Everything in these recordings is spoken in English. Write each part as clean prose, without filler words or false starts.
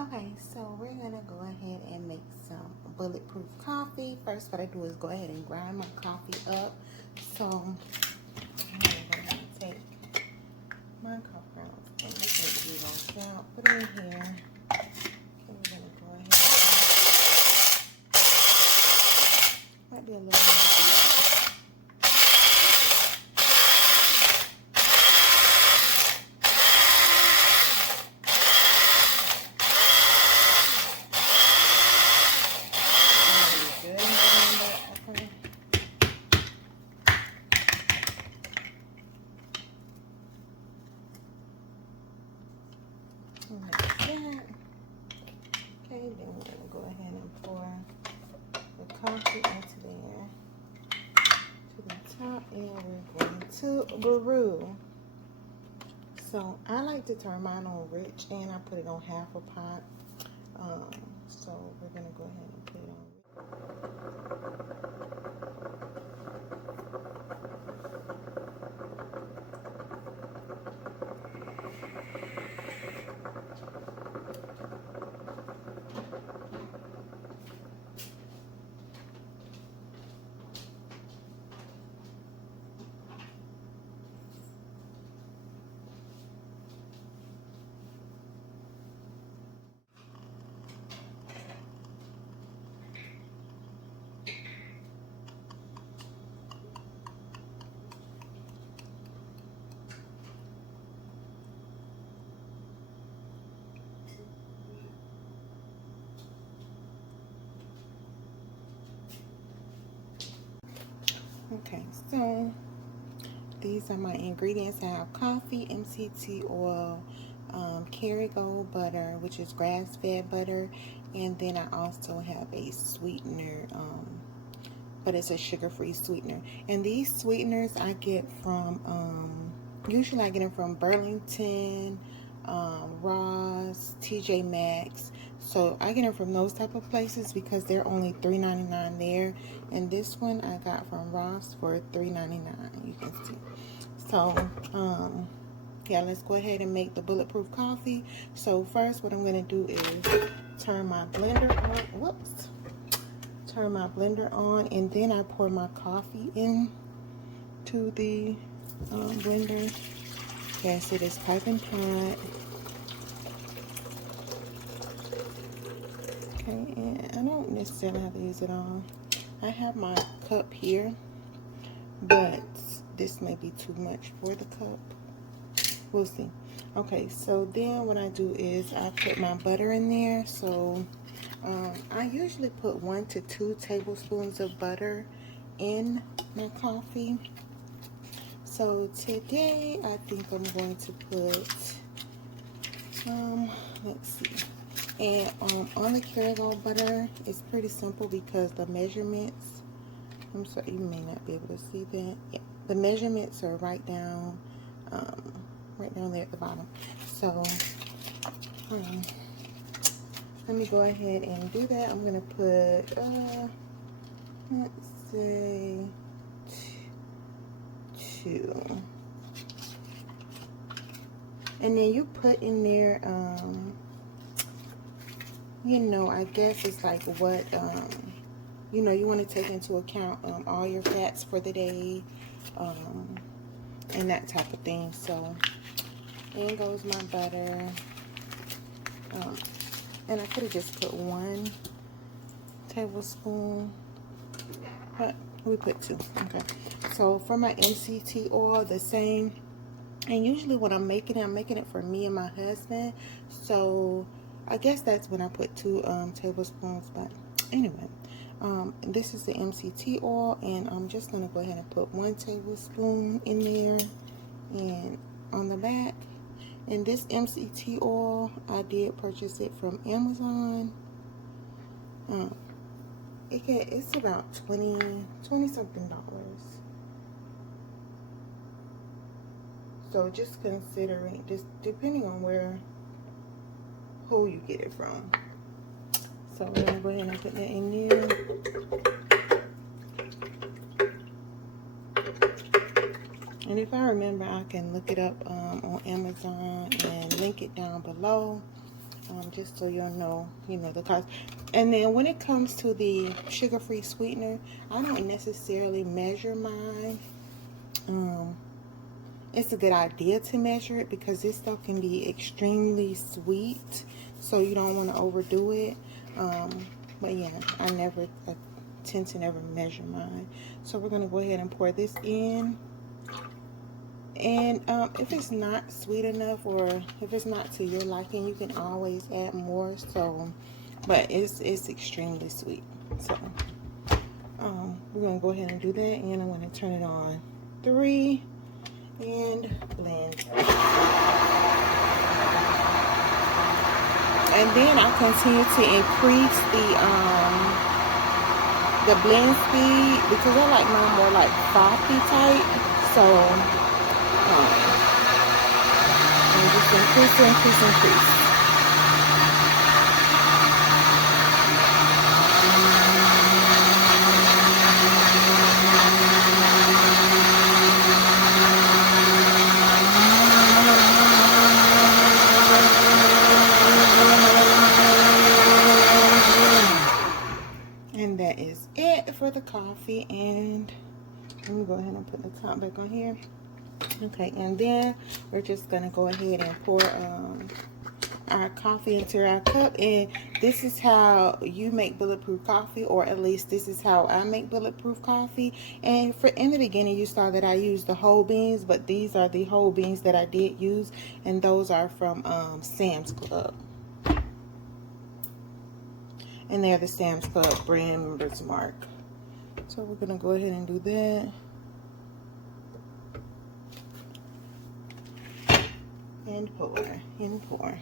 Okay, so we're gonna go ahead and make some bulletproof coffee. First, what I do is go ahead and grind my coffee up. So I'm gonna take my coffee grounds and this needs to be rolled out. Put it in here. And we're gonna go ahead. Might be a little noisy. Okay, then we're going to go ahead and pour the coffee into there to the top, and we're going to brew. So I like to turn mine on rich, and I put it on half a pot. So we're going to go ahead and put it on. Okay, so these are my ingredients. I have coffee, MCT oil, Kerrygold butter, which is grass-fed butter, and then I also have a sweetener, but it's a sugar-free sweetener. And these sweeteners I get from, usually I get them from Burlington, Ross, TJ Maxx. So I get them from those type of places because they're only $3.99 there. And this one I got from Ross for $3.99. You can see. So yeah, let's go ahead and make the bulletproof coffee. So first, what I'm gonna do is turn my blender on. Whoops. Turn my blender on, and then I pour my coffee in to the blender. Yes, it is piping hot. Okay, and I don't necessarily have to use it all. I have my cup here, but this may be too much for the cup. We'll see. Okay, so then what I do is I put my butter in there. So I usually put 1 to 2 tablespoons of butter in my coffee. So today I think I'm going to put, let's see. And on the Kerrygold butter, it's pretty simple because the measurements, I'm sorry, you may not be able to see that. Yeah, the measurements are right down there at the bottom. So let me go ahead and do that. I'm gonna put, let's say 2. And then you put in there, you know, I guess it's like what, you know, you want to take into account all your fats for the day, and that type of thing. So in goes my butter, and I could have just put 1 tablespoon, but we put 2. Okay, so for my MCT oil, the same. And usually when I'm making it for me and my husband, so I guess that's when I put 2 tablespoons. But anyway, this is the MCT oil, and I'm just gonna go ahead and put 1 tablespoon in there and on the back. And this MCT oil, I did purchase it from Amazon. It's about $20 something. So just considering, just depending on who you get it from. So we're gonna go ahead and put that in there. And if I remember, I can look it up on Amazon and link it down below. just so you'll know, the cost. And then when it comes to the sugar-free sweetener, I don't necessarily measure mine. It's a good idea to measure it because this stuff can be extremely sweet, so you don't want to overdo it. But yeah, I tend to never measure mine. So we're going to go ahead and pour this in. And if it's not sweet enough, or if it's not to your liking, you can always add more. So, but it's extremely sweet. So we're going to go ahead and do that, and I'm going to turn it on 3 and blend. And then I continue to increase the blend speed because I like mine more like frothy type. So and just increase. And that is it for the coffee. And let me go ahead and put the top back on here. Okay, and then we're just gonna go ahead and pour our coffee into our cup. And this is how you make bulletproof coffee, or at least this is how I make bulletproof coffee. And in the beginning you saw that I used the whole beans, but these are the whole beans that I did use, and those are from Sam's Club. And they're the Sam's Club brand members mark. So we're gonna go ahead and do that. And pour.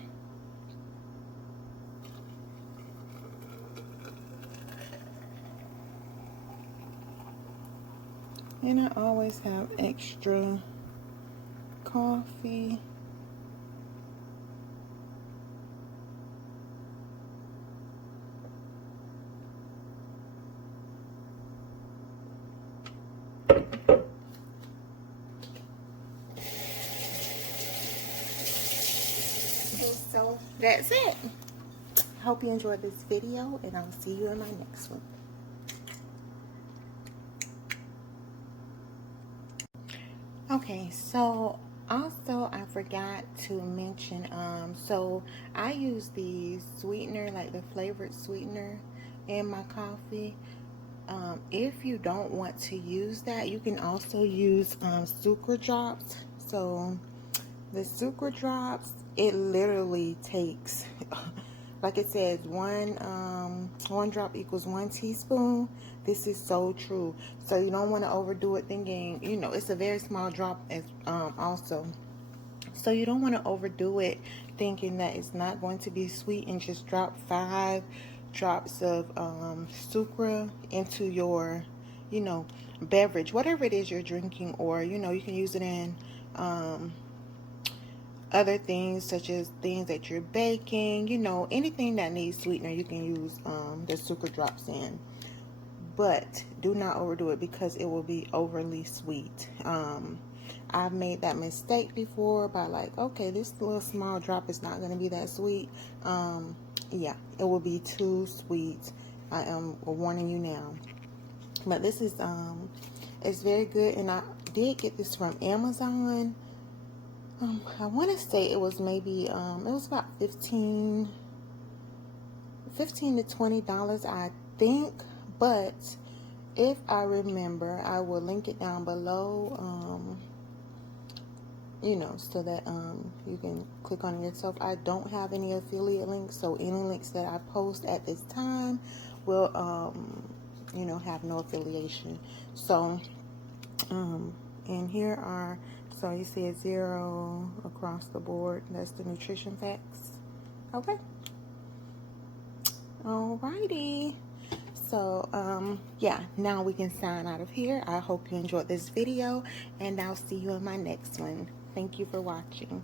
And I always have extra coffee. So that's it. Hope you enjoyed this video, and I'll see you in my next one. Okay, so also I forgot to mention, so I use the sweetener, like the flavored sweetener in my coffee. If you don't want to use that, you can also use Sucra Drops. So the Sucra Drops, it literally takes, like it says, one drop equals 1 teaspoon. This is so true. So you don't want to overdo it thinking, it's a very small drop as also. So you don't want to overdo it thinking that it's not going to be sweet, and just drop 5 drops of Sucra into your, beverage, whatever it is you're drinking, or, you can use it in other things, such as things that you're baking, anything that needs sweetener, you can use the Sucra Drops in. But do not overdo it because it will be overly sweet. I've made that mistake before by like, okay, this little small drop is not going to be that sweet. Yeah, it will be too sweet. I am warning you now. But this is it's very good, and I did get this from Amazon. I want to say it was maybe it was about $15 to $20, I think. But if I remember, I will link it down below, so that you can click on it yourself. I don't have any affiliate links, so any links that I post at this time will have no affiliation. So and here are, so you see a 0 across the board. That's the nutrition facts. Okay, alrighty. So yeah, now we can sign out of here. I hope you enjoyed this video, and I'll see you in my next one. Thank you for watching.